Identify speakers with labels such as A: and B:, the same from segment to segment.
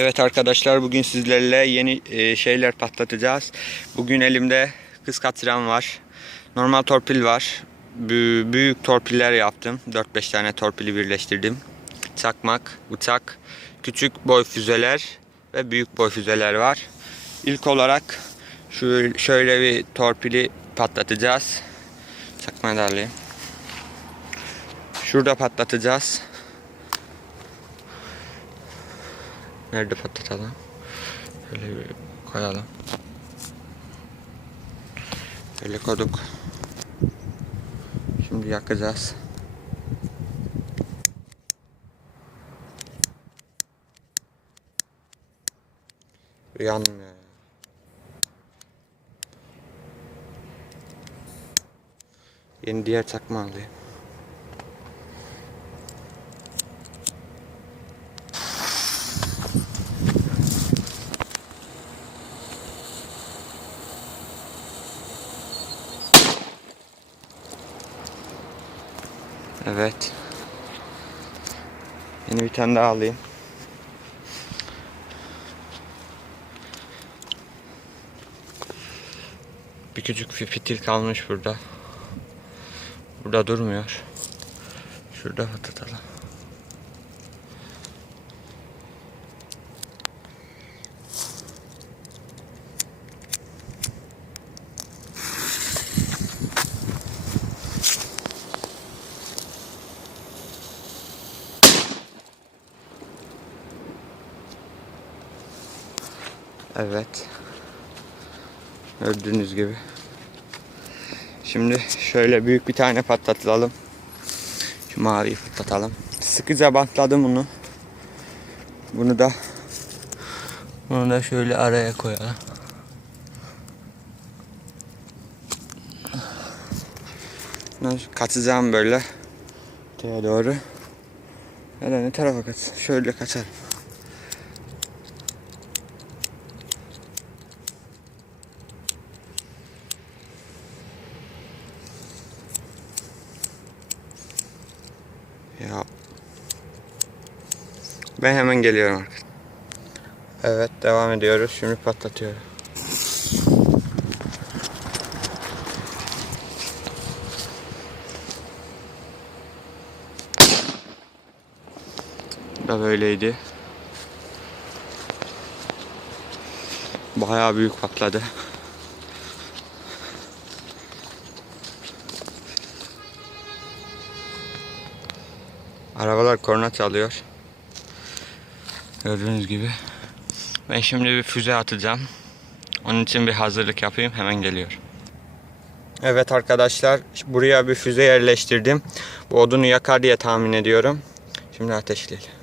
A: Evet arkadaşlar bugün sizlerle yeni e, şeyler patlatacağız. Bugün elimde kız katıran var. Normal torpil var. Bü- büyük torpiller yaptım. 4-5 tane torpili birleştirdim. Çakmak, uçak, küçük boy füzeler ve büyük boy füzeler var. İlk olarak şu şöyle bir torpili patlatacağız. Çakmayı da alayım. Şurada patlatacağız. Nerede patlatalım? Şöyle bir koyalım. Böyle koyduk. Şimdi yakacağız. Yanmıyor ya. Yeni diğer çakma alayım. Evet. Yeni bir tane daha alayım. Bir küçük bir fitil kalmış burada. Burada durmuyor. Şurada patlatalım. Evet. Gördüğünüz gibi. Şimdi şöyle büyük bir tane patlatalım. Şu maviyi patlatalım. Sıkıca bantladım bunu. Bunu da bunu da şöyle araya koyalım. Kaçacağım böyle. Öteye doğru. Ya da ne tarafa kaç? Şöyle kaçar. Ya. Ben hemen geliyorum arkadaşlar. Evet devam ediyoruz. Şimdi patlatıyorum. Da böyleydi. Bayağı büyük patladı. Arabalar korna çalıyor. Gördüğünüz gibi. Ben şimdi bir füze atacağım. Onun için bir hazırlık yapayım. Hemen geliyorum. Evet arkadaşlar. Buraya bir füze yerleştirdim. Bu odunu yakar diye tahmin ediyorum. Şimdi ateşleyelim.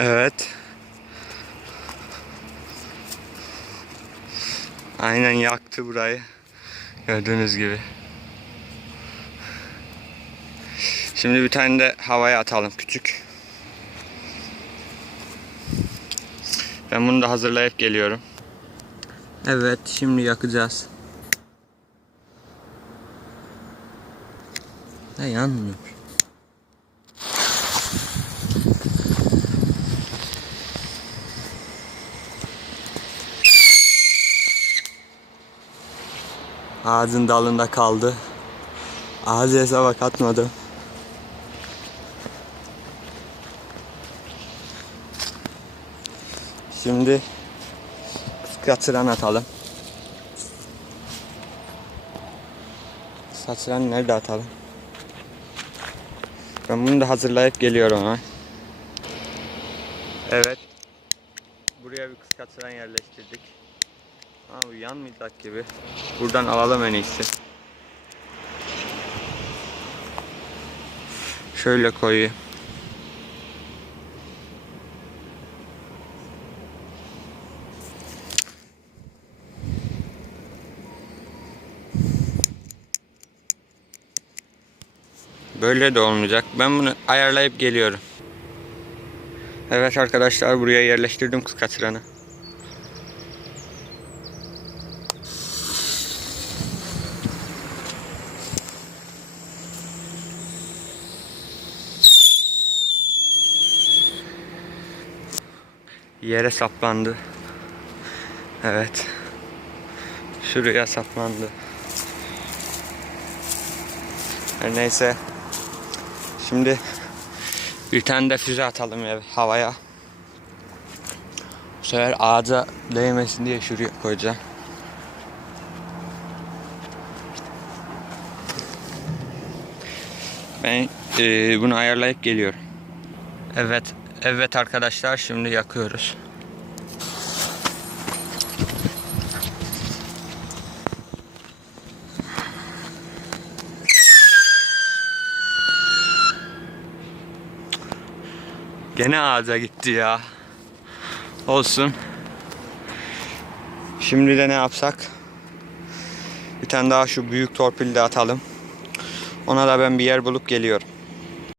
A: Evet. Aynen yaktı burayı. Gördüğünüz gibi. Şimdi bir tane de havaya atalım küçük. Ben bunu da hazırlayıp geliyorum. Evet şimdi yakacağız. Ne yanmıyor. Ağacın dalında kaldı. Ağacı hesaba katmadım. Şimdi katıran atalım. Saçıran nerede atalım? Ben bunu da hazırlayıp geliyorum ha. Evet. Buraya bir kıskatıran yerleştirdik. Ha bu yanmayacak gibi. Buradan alalım en iyisi. Şöyle koyayım. Böyle de olmayacak. Ben bunu ayarlayıp geliyorum. Evet arkadaşlar buraya yerleştirdim kız kaçıranı. Yere saplandı. Evet. Şuraya saplandı. Her neyse. Şimdi bir tane de füze atalım ya havaya. Bu sefer ağaca değmesin diye şuraya koyacağım. Ben eee, bunu ayarlayıp geliyorum. Evet, evet arkadaşlar şimdi yakıyoruz. Gene ağaca gitti ya. Olsun. Şimdi de ne yapsak? Bir tane daha şu büyük torpili de atalım. Ona da ben bir yer bulup geliyorum.